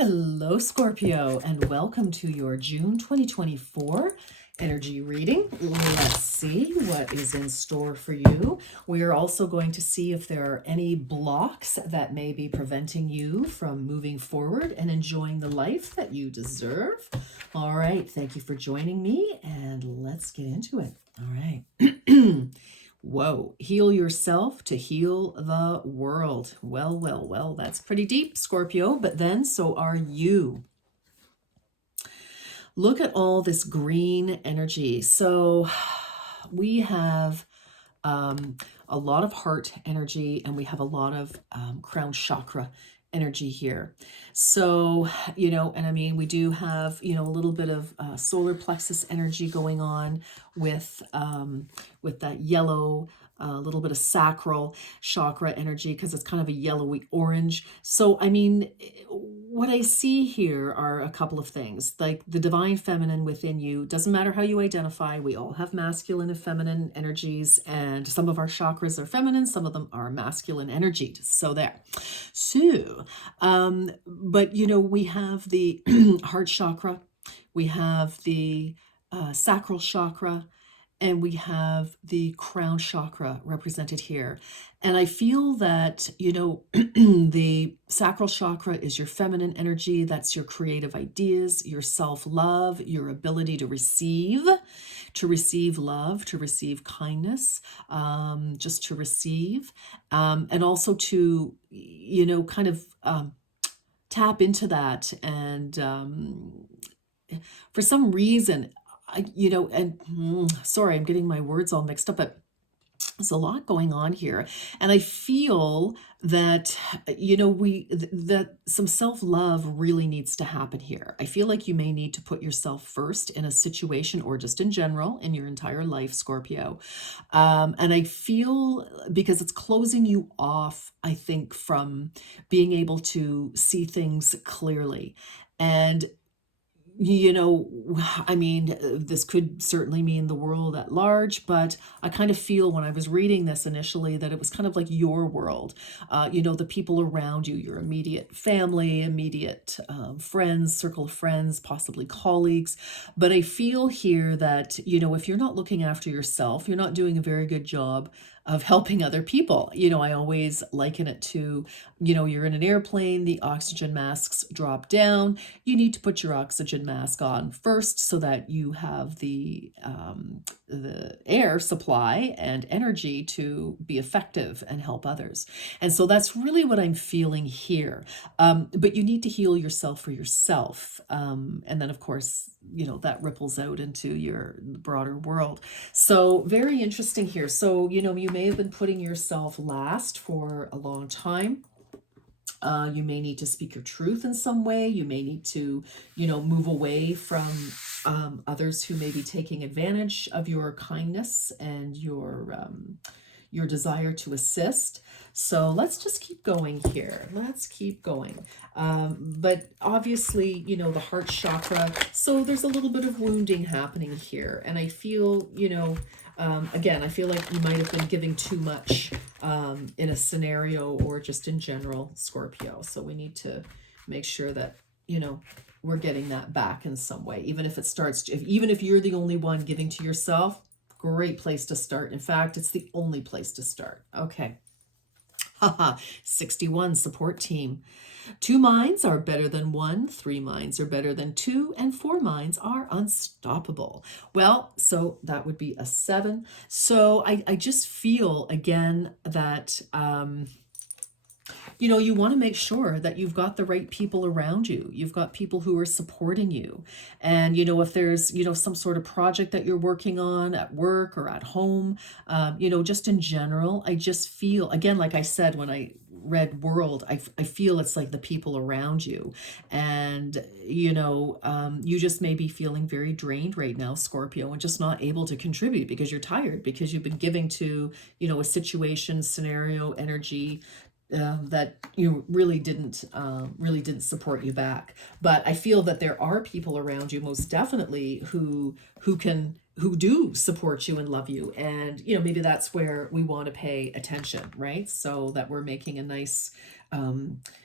Hello, Scorpio, and welcome to your June 2024 energy reading. Let's see what is in store for you. We are also going to see if there are any blocks that may be preventing you from moving forward and enjoying the life that you deserve. All right, thank you for joining me, and let's get into it. All right. Whoa, heal yourself to heal the world. Well, that's pretty deep, Scorpio, but then so are you. Look at all this green energy. So we have a lot of heart energy and we have a lot of crown chakra energy here. So, and I mean, we do have, a little bit of solar plexus energy going on with that yellow, a little bit of sacral chakra energy because it's kind of a yellowy orange. So, I mean, what I see here are a couple of things, like the divine feminine within you. Doesn't matter how you identify, we all have masculine and feminine energies, and some of our chakras are feminine, some of them are masculine energies. So there. So, but we have the heart chakra, we have the sacral chakra, and we have the crown chakra represented here. And I feel that, the sacral chakra is your feminine energy. That's your creative ideas, your self-love, your ability to receive love, to receive kindness, just to receive, and also to, kind of tap into that. And for some reason, sorry, I'm getting my words all mixed up, but there's a lot going on here. And I feel that, that some self-love really needs to happen here. I feel like you may need to put yourself first in a situation or just in general in your entire life, Scorpio. And I feel because it's closing you off, I think, from being able to see things clearly. And I mean, this could certainly mean the world at large, but I kind of feel when I was reading this initially that it was kind of like your world, the people around you, your immediate family, immediate friends, circle of friends, possibly colleagues. But I feel here that, if you're not looking after yourself, you're not doing a very good job of helping other people. I always liken it to, you're in an airplane, the oxygen masks drop down. You need to put your oxygen mask on first so that you have the air supply and energy to be effective and help others. And so that's really what I'm feeling here. But you need to heal yourself for yourself. And then, of course, that ripples out into your broader world. So very interesting here. So, you may have been putting yourself last for a long time. You may need to speak your truth in some way. You may need to, move away from others who may be taking advantage of your kindness and your desire to assist. So let's just keep going here. Let's keep going. But obviously, the heart chakra. So there's a little bit of wounding happening here. And I feel, again, I feel like you might have been giving too much in a scenario or just in general, Scorpio. So we need to make sure that, we're getting that back in some way. Even if it starts, even if you're the only one giving to yourself, great place to start. In fact, it's the only place to start. Okay. Haha, 61 support team. 2 minds are better than 1, 3 minds are better than 2, and 4 minds are unstoppable. Well, so that would be a 7. So I just feel again that you want to make sure that you've got the right people around you. You've got people who are supporting you. And, if there's, some sort of project that you're working on at work or at home, just in general, I just feel, again, like I said, when I read world, I feel it's like the people around you. And, you just may be feeling very drained right now, Scorpio, and just not able to contribute because you're tired, because you've been giving to, a situation, scenario, energy, that really didn't support you back. But I feel that there are people around you, most definitely, who do support you and love you, and maybe that's where we want to pay attention, right? So that we're making a nice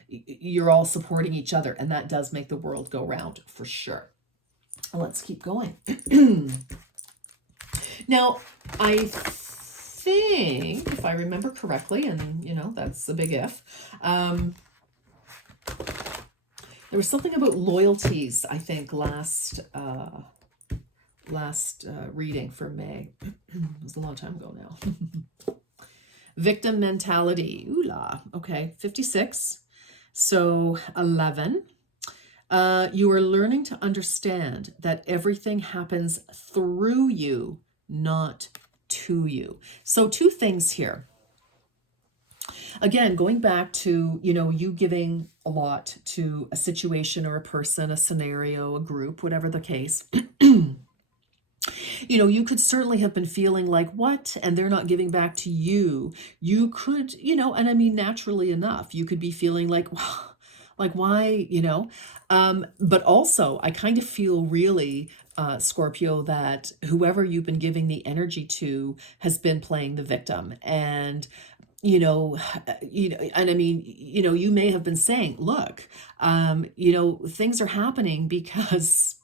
You're all supporting each other, and that does make the world go round for sure. Let's keep going. Now, I think, if I remember correctly, and that's a big if, there was something about loyalties, I think, last reading for May. It was a long time ago now. Victim mentality. Ooh la. Okay, 56. So 11. You are learning to understand that everything happens through you, not to you. So two things here. Again, going back to, you giving a lot to a situation or a person, a scenario, a group, whatever the case. You could certainly have been feeling like, what? And they're not giving back to you. You could, and I mean, naturally enough, you could be feeling like, wow, like why, but also I kind of feel really, Scorpio, that whoever you've been giving the energy to has been playing the victim. And and I mean, you may have been saying, look, things are happening because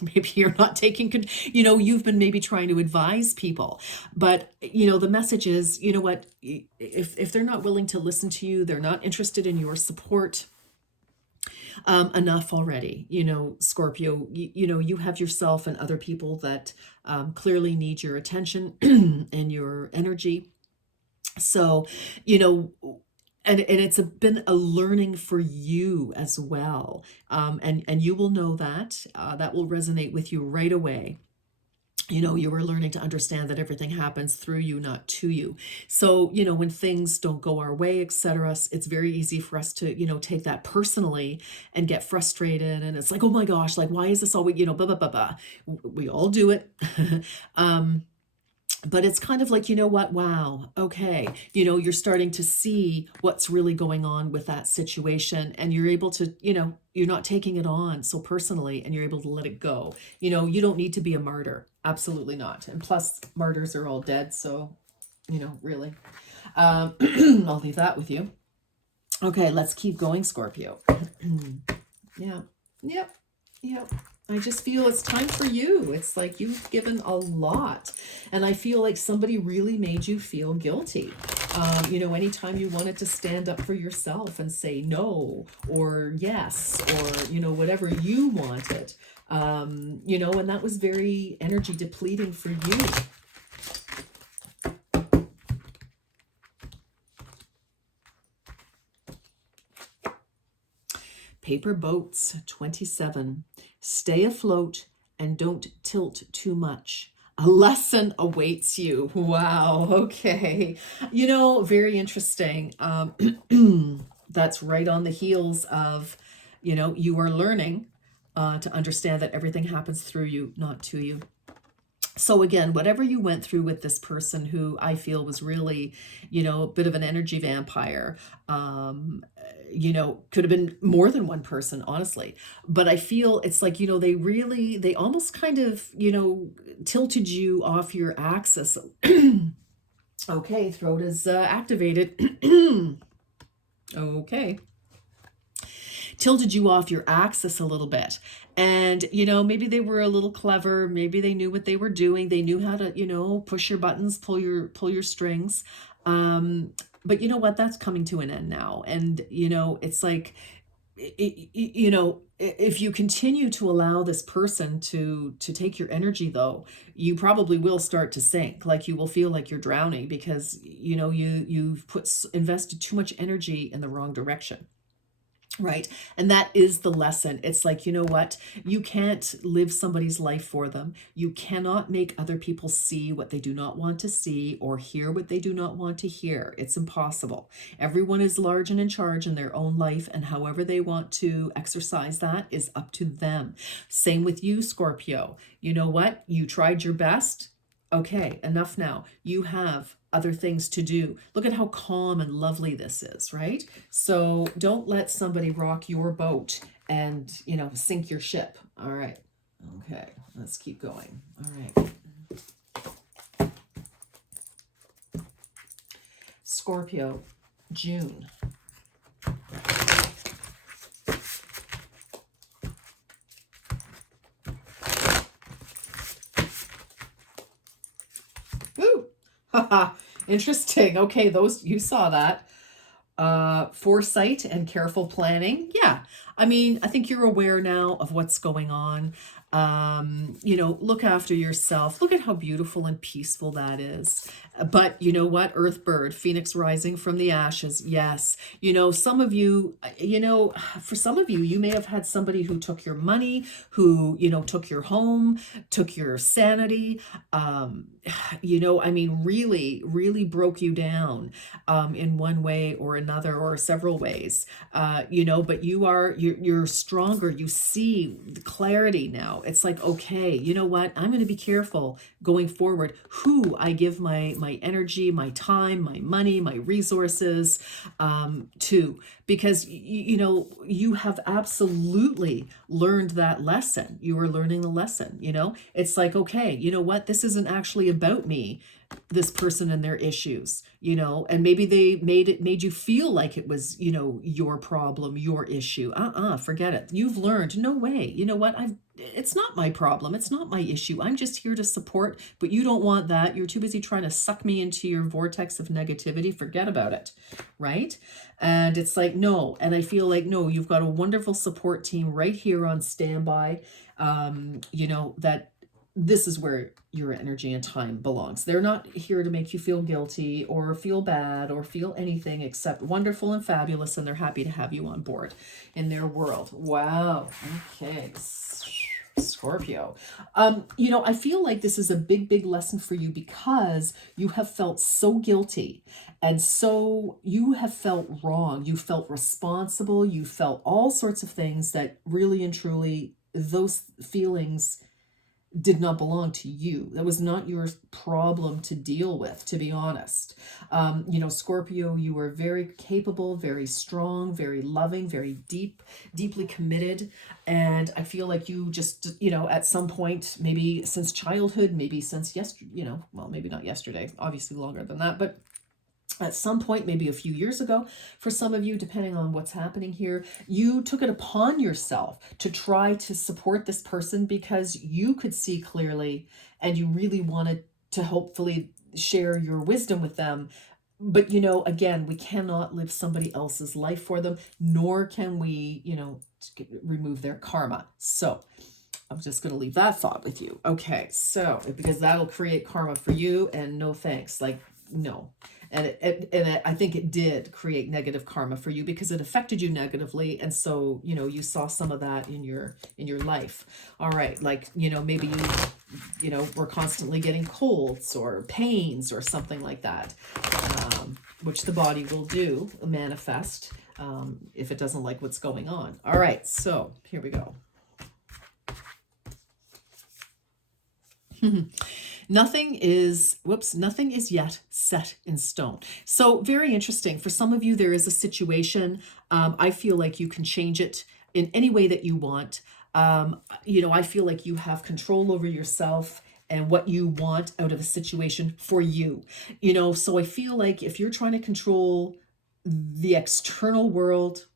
maybe you're not taking, you've been maybe trying to advise people, but the message is, what, if they're not willing to listen to you, they're not interested in your support, enough already, Scorpio, you have yourself and other people that clearly need your attention and your energy. So, and it's been a learning for you as well. And you will know that, that will resonate with you right away. You were learning to understand that everything happens through you, not to you. So, when things don't go our way, etc., it's very easy for us to, take that personally and get frustrated. And it's like, oh my gosh, like, why is this always, blah, blah, blah, blah. We all do it. But it's kind of like, what? Wow. Okay. You're starting to see what's really going on with that situation, and you're able to, you're not taking it on so personally, and you're able to let it go. You don't need to be a martyr. Absolutely not. And plus, martyrs are all dead. So, really. I'll leave that with you. Okay, let's keep going, Scorpio. Yeah. Yep. Yep. I just feel it's time for you. It's like you've given a lot. And I feel like somebody really made you feel guilty. Anytime you wanted to stand up for yourself and say no or yes or, whatever you wanted, and that was very energy depleting for you. Paper boats, 27. Stay afloat and don't tilt too much. A lesson awaits you. Wow. Okay. Very interesting. That's right on the heels of, you are learning to understand that everything happens through you, not to you. So again, whatever you went through with this person who I feel was really, a bit of an energy vampire, could have been more than one person, honestly. But I feel it's like, they almost kind of, tilted you off your axis. Okay, throat is activated. Okay. Tilted you off your axis a little bit. And, maybe they were a little clever. Maybe they knew what they were doing. They knew how to, push your buttons, pull your strings. But you know what? That's coming to an end now. And, it's like, if you continue to allow this person to take your energy, though, you probably will start to sink. Like you will feel like you're drowning because, you've invested too much energy in the wrong direction. Right. And that is the lesson. It's like, what? You can't live somebody's life for them. You cannot make other people see what they do not want to see or hear what they do not want to hear. It's impossible. Everyone is large and in charge in their own life, and however they want to exercise that is up to them. Same with you, Scorpio. You know what? You tried your best. Okay, enough now. You have other things to do. Look at how calm and lovely this is, right? So don't let somebody rock your boat and, sink your ship. All right. Okay, let's keep going. All right. Scorpio, June. Interesting. Okay, those, you saw that. Foresight and careful planning. Yeah. I mean, I think you're aware now of what's going on. Look after yourself. Look at how beautiful and peaceful that is. But you know what? Earthbird, Phoenix rising from the ashes. Yes. Some of you, for some of you, you may have had somebody who took your money, who, took your home, took your sanity, I mean, really, really broke you down in one way or another or several ways. But you're stronger. You see the clarity now. It's like, okay, you know what? I'm going to be careful going forward who I give my energy, my time, my money, my resources to, because you have absolutely learned that lesson. You are learning the lesson. It's like, okay, you know what? This isn't actually about me, this person and their issues, and maybe they made you feel like it was, your problem, your issue. Forget it. You've learned, no way. You know what? It's not my problem. It's not my issue. I'm just here to support, but you don't want that. You're too busy trying to suck me into your vortex of negativity. Forget about it. Right? And it's like, no. And I feel like, no, you've got a wonderful support team right here on standby. That this is where your energy and time belongs. They're not here to make you feel guilty or feel bad or feel anything except wonderful and fabulous, and they're happy to have you on board in their world. Wow. Okay. Scorpio. I feel like this is a big, big lesson for you because you have felt so guilty and so you have felt wrong. You felt responsible. You felt all sorts of things that really and truly, those feelings did not belong to you. That was not your problem to deal with, to be honest. Scorpio, you are very capable, very strong, very loving, very deeply committed. And I feel like you just, at some point, maybe since childhood, maybe since yesterday, well, maybe not yesterday, obviously longer than that, but at some point, maybe a few years ago, for some of you, depending on what's happening here, you took it upon yourself to try to support this person because you could see clearly and you really wanted to hopefully share your wisdom with them. But, again, we cannot live somebody else's life for them, nor can we, remove their karma. So I'm just going to leave that thought with you. Okay, so because that'll create karma for you, and no thanks, like, no. And I think it did create negative karma for you because it affected you negatively, and so you saw some of that in your life. All right, like maybe you were constantly getting colds or pains or something like that, which the body will manifest if it doesn't like what's going on. All right, so here we go. Nothing is yet set in stone. So very interesting. For some of you, there is a situation. I feel like you can change it in any way that you want. I feel like you have control over yourself and what you want out of a situation for you. So I feel like if you're trying to control the external world,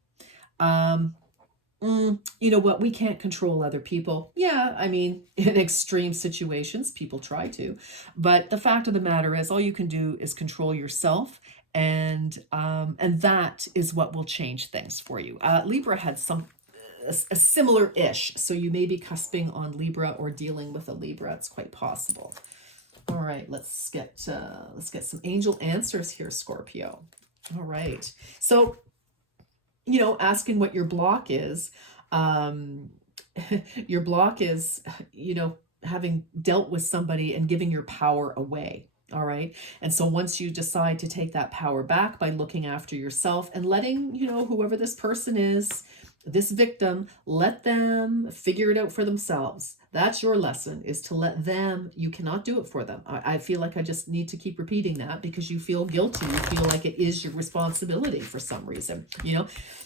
you know what? We can't control other people. Yeah, I mean, in extreme situations, people try to. But the fact of the matter is, all you can do is control yourself, and that is what will change things for you. Libra had a similar-ish, so you may be cusping on Libra or dealing with a Libra. It's quite possible. All right, let's get some angel answers here, Scorpio. All right, so asking what your block is. Your block is, having dealt with somebody and giving your power away. All right. And so once you decide to take that power back by looking after yourself and letting, whoever this person is, this victim, let them figure it out for themselves. That's your lesson, is to let them. You cannot do it for them. I feel like I just need to keep repeating that because you feel guilty. You feel like it is your responsibility for some reason.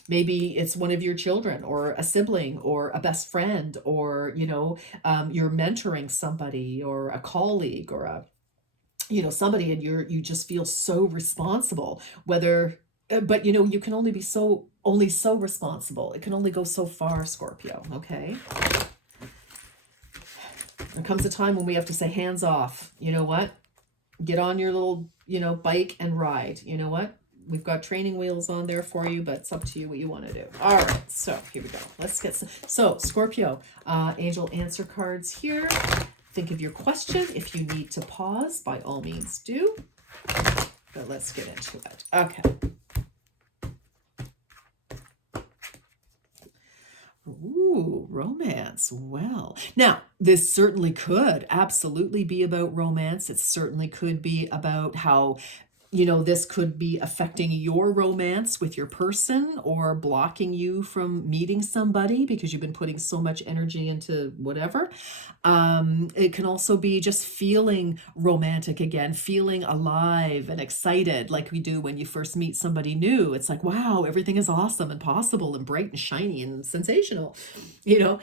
Maybe it's one of your children or a sibling or a best friend, or, you're mentoring somebody or a colleague or somebody, and you just feel so responsible, but you can only be so responsible. It can only go so far, Scorpio. Okay. There comes a time when we have to say hands off. You know what? Get on your little, bike and ride. You know what? We've got training wheels on there for you, but it's up to you what you want to do. All right, so here we go. Let's get some. So Scorpio, angel answer cards here. Think of your question. If you need to pause, by all means do. But let's get into it. Okay. Ooh, romance. Well, now this certainly could absolutely be about romance. It certainly could be about how, this could be affecting your romance with your person or blocking you from meeting somebody because you've been putting so much energy into whatever. It can also be just feeling romantic again, feeling alive and excited like we do when you first meet somebody new. It's like, wow, everything is awesome and possible and bright and shiny and sensational,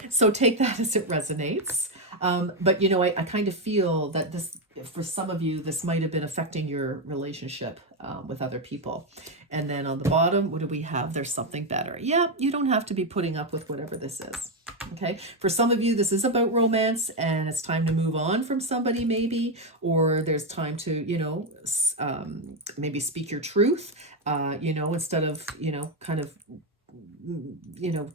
So take that as it resonates. But I kind of feel that this, for some of you, this might have been affecting your relationship with other people. And then on the bottom, what do we have? There's something better. Yeah, you don't have to be putting up with whatever this is. Okay. For some of you, this is about romance and it's time to move on from somebody maybe, or there's time to, maybe speak your truth, instead of, kind of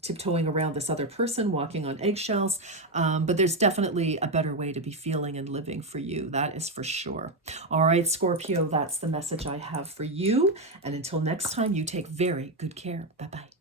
tiptoeing around this other person, walking on eggshells. But there's definitely a better way to be feeling and living for you. That is for sure. All right, Scorpio, that's the message I have for you. And until next time, you take very good care. Bye-bye.